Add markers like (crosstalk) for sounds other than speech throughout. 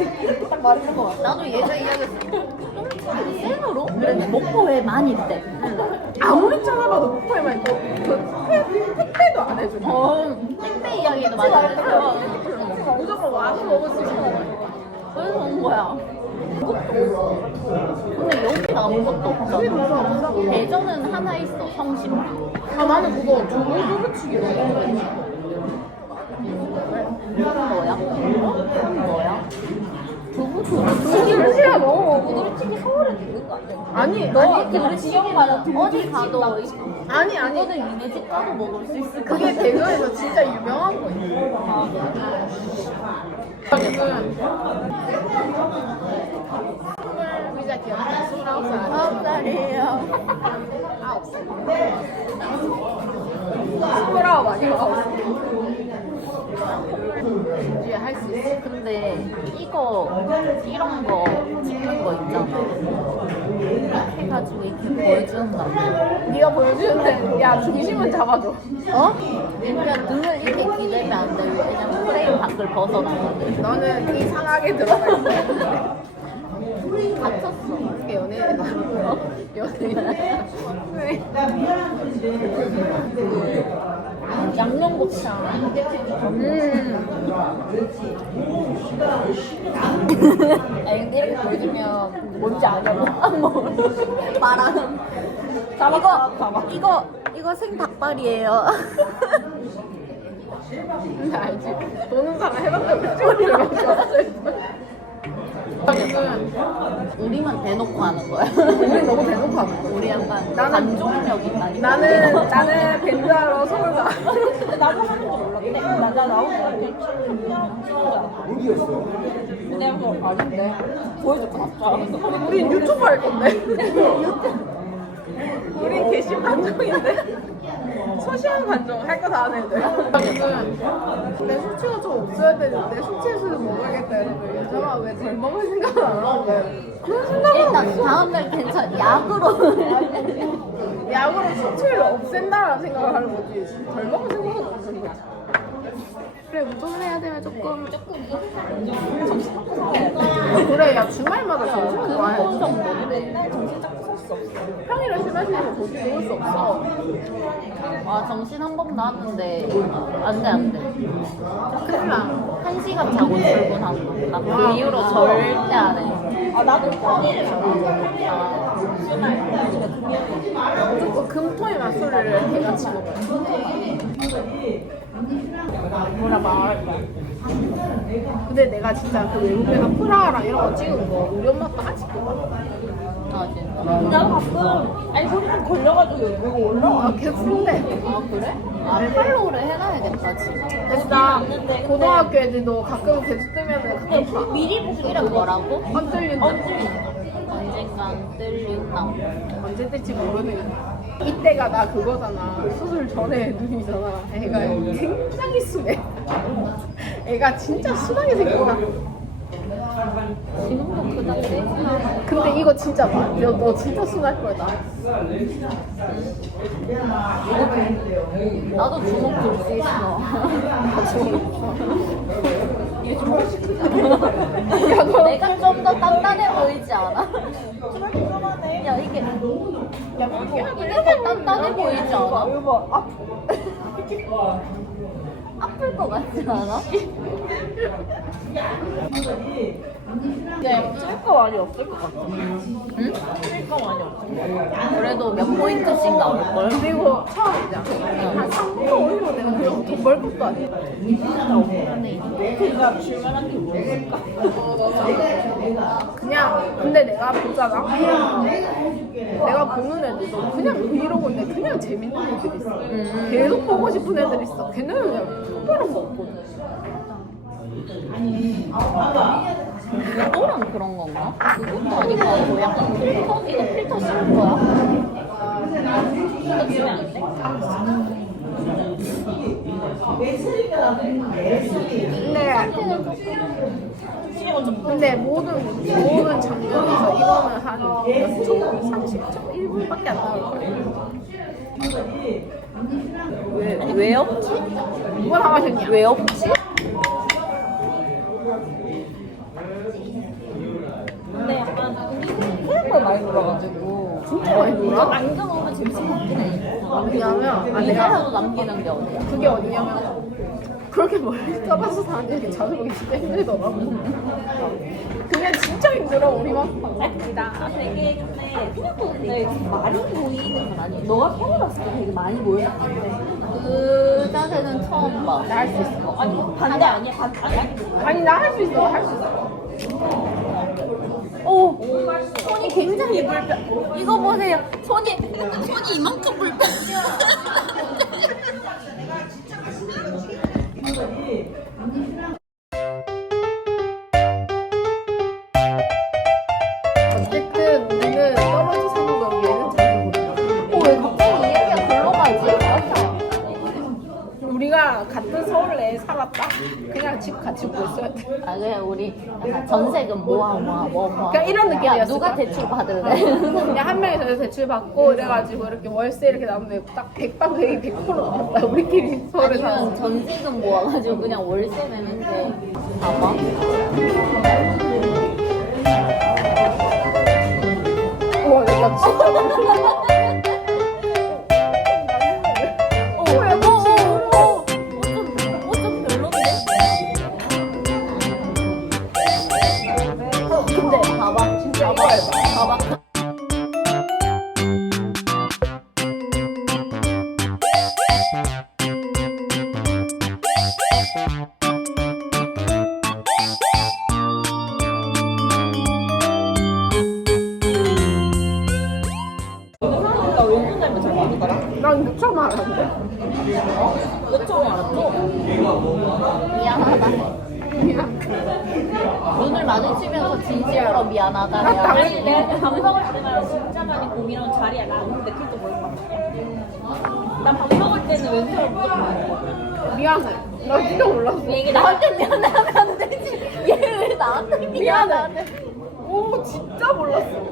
이렇게 딱 말했던 것 같아 나도 예전 이야기했어. 생으로? 그랬는데 목포에 많이 있대. 아무리 찾아봐도 목포에만 있고 그 택배, 택배도 안 해줘. 어, 택배 이야기도 많이 했어. 무조건 와서 먹을 수 거. 그래서 온 거야. 근데 여기는 아무것도 없잖아. 대전은 하나 있어, 성심당. 아 나는 그거 두부 두부치기 너무 좋아해. 그건 뭐야? 뭐야? 두부치기가 너무 부드러치기 서울에 있는 거 아니야? 아니 너 아니 그 지역에 가서 어디 가도 아니 아니 이거는 니네 집 가도 먹을 수 있을 거 그게 대전에서 진짜 유명한 거예요. 지금 스물 의자 기억나? 스물아홉 살. 아홉 살이에요. 아홉 살. 스물아홉 아니고 아홉 살. 이제 할 수 있어. 근데 이거 이런 거 찍는 거 있잖아. 해가지고 이렇게 보여준다. 네가 보여주는데 야 중심은 잡아줘. 어? 그러니까 눈을 이렇게 기대면 안 돼. 왜냐면 프레임 밖을 벗어나거든. 너는 이상하게 들어가 있어. 갇혔어. 이게 연예인이다. 연예인. 양념곱창 음. 아 이렇게 보여주면 뭔지 아냐고 뭐 (laughs) 말하는. 이거 이거 이거 생 닭발이에요. 근데 (laughs) 알지? 보는 사람 해봤다고 찍어주면 지금 우리만 대놓고 하는 거야. 우리 너무 대놓고 하는 거야. 우리 약간 나는- 관종력 있다니까. 나는 나는 밴드하러 서울 가. (laughs) 나도 하는 줄 몰랐는데 나오고 이렇게 찍는 찍는 어디였어? 근데 뭐 아닌데 보여줬고 났어 우린 유튜브 할 건데. (laughs) 우린 게시판 관종인데. 소시한 관종 할 거 다 하는 애들. 지금 내 수치가 좀 없어야 되는데 수치에서도 먹어야겠다 이러면 요즘아 왜덜 먹을 생각을 안 하는 거야. 그런 생각을 일단 다음날 괜찮. 약으로. (laughs) 약으로 수치를 없앤다라는 생각을 하는 거지. 덜 먹을 생각은 없는 거지. 그래 운동을 해야 되면 조금 그래 야 주말마다 점심은 좋아해 근본 정도. 맨날 정신 설 수 없어 평일에 술 마시면 거기 먹을 수 없어. 아 정신 한 번 나왔는데 안돼 안돼. 큰일 나. 한 시간 자고 출근하고. 나그 이후로 절대 안 해. 아 나도 평일에 아 무조건 금토일 술을 개같이 먹어 뭐라 말할까? 근데 내가 진짜 그 외국에서 프라하랑 이런 거 찍은 거 우리 엄마 도 아직도 아 진짜. 나도 가끔 알고리즘 걸려가지고 이거 올라와 아 계속 쓴대 아 그래? 아 팔로우를 해놔야겠다 지금. 진짜 고등학교 애들도 가끔 계속 뜨면은 가끔 봐. 미리 보기 이름 뭐라고? 안 뜰린다 언젠간 뜰린다. 언제 뜰지 모르는 이때가 나 그거잖아 수술 전에 눈이잖아 애가 굉장히 순해 애가 진짜 순하게 생겼다 지금도 그다지. 근데 이거 진짜 봐. 너, 너 진짜 순할 거야, 나. 나도 주먹 들수 있어. 야, 너. 내가 좀 더 단단해 보이지 않아? 그만해 야 이게 이게 더 단단해 보이지 않아? 아 같지 않아? 네, 쓸거 많이 없을 것 같아. 응? 쓸거 많이 없을 것 같아. 그래도 몇 포인트씩 나올걸? 그리고 처음이잖아. 한 3부터 5일로 내가 그래서 돈벌 것도 아니야. 그가 줄만한 게 뭐였을까? 그냥, 근데 내가 보잖아. 내가 보는 애들도 그냥 브이로그인데 그냥 재밌는 애들 있어. 계속 보고 싶은 애들 있어. 걔는 그냥 특별한 거 없거든. 그거랑 그런 건가? 그것도 아니고 뭐 약간 필터? 이거 필터 쓸 거야? 이거 주면 안 돼? 근데, 근데 모든, 모든 장면에서 이거는 한몇 초? 30초? 1분밖에 안 나올 거야. 왜, 왜 없지? 누가 다 마셨냐? 왜 없지? 근데 약간 우리 놀아가지고 진짜? 남겨놓으면 재밌을 것 같긴 해. 왜냐면 아 내가 이제라도 남기는 게 어디야? 그게 어디냐면 그렇게 멀리 떠나서 사는데 이렇게 자주 보기 진짜 힘들더라고. 그게 진짜 힘들어 우리만. 나 되게 근데 생각보다 근데 많이 보이는 건 아니야. 너가 태어났을 때 되게 많이 보였는데. 그 자세는 처음 봐. 나 할 수 있어. 아니 반대 아니야 반 아니 아니. 아니 나 할 수 있어 할 수 있어. 오, 손이 굉장히 불편. 이거 보세요. 손이 손이 이만큼 불편. 어쨌든 우리는 떨어져 사는 거 얘는 왜 갑자기 이야기가 우리가 같은 서울 내에 살았다. 그냥 집 같이 구했어야 돼. 아 그래 우리 약간 전세금 모아 모아 뭐 모아. 그러니까 이런 야 느낌이었을 누가. 대출 받을래? 그냥 한 명이서 대출 받고 이래가지고 이렇게 월세 이렇게 나오는데 딱 백방 백이 100% 나왔다. 우리끼리 서울에 아니면 살았어. 전세금 모아가지고 그냥 월세 내는데 봐봐. 우와 내가 진짜 (laughs) 잘 맞는 거라. 난 미쳐 말았는데. 너 처음 알았죠? 미안하다. 그냥 눈을 마주치면서 진심으로 미안하다. 아. 아니 내가 밥 먹을 때만 진짜 많이 고민하면 자리에 나는데 그것도 모르는 거야. 난밥 먹을 때는 왼손을 무조건 많이 미안해. 나 진짜 몰랐어. 얘기 나한테 미안하면 안 되지. 얘 왜 나한테 미안하대? 오 진짜 몰랐어.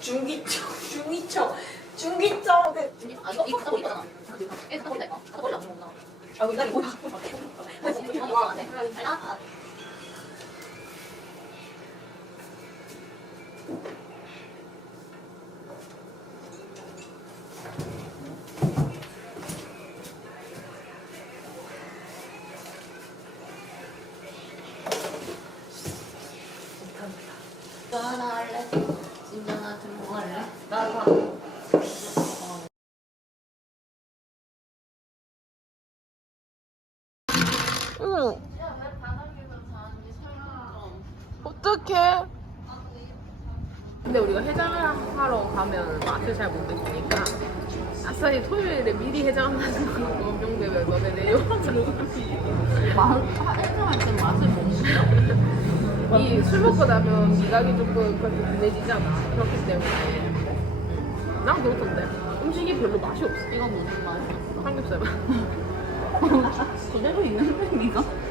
중기청, 중기청, 중기청. 아 있잖아. 이거 따고 있다. 이거 머리 안 먹나? 아, 안 돼. 아, 너 하나 할래? 진정아 들고 갈래? 나도 하고. 응. 어떡해? 근데 우리가 해장을 하러 가면 맛을 잘 못 느끼니까 아싸리 토요일에 미리 해장하는 거 원병되면 너네 내일 들어가면 해장할 때 맛을 못 느껴? 이술 먹고 나면 미각이 조금 그렇게 둔해지잖아 그렇기 때문에 난 그렇던데 음식이 별로 맛이 없어 이건 무슨 맛이었어? 삼겹살만 (laughs) 그대로 있는데 네가?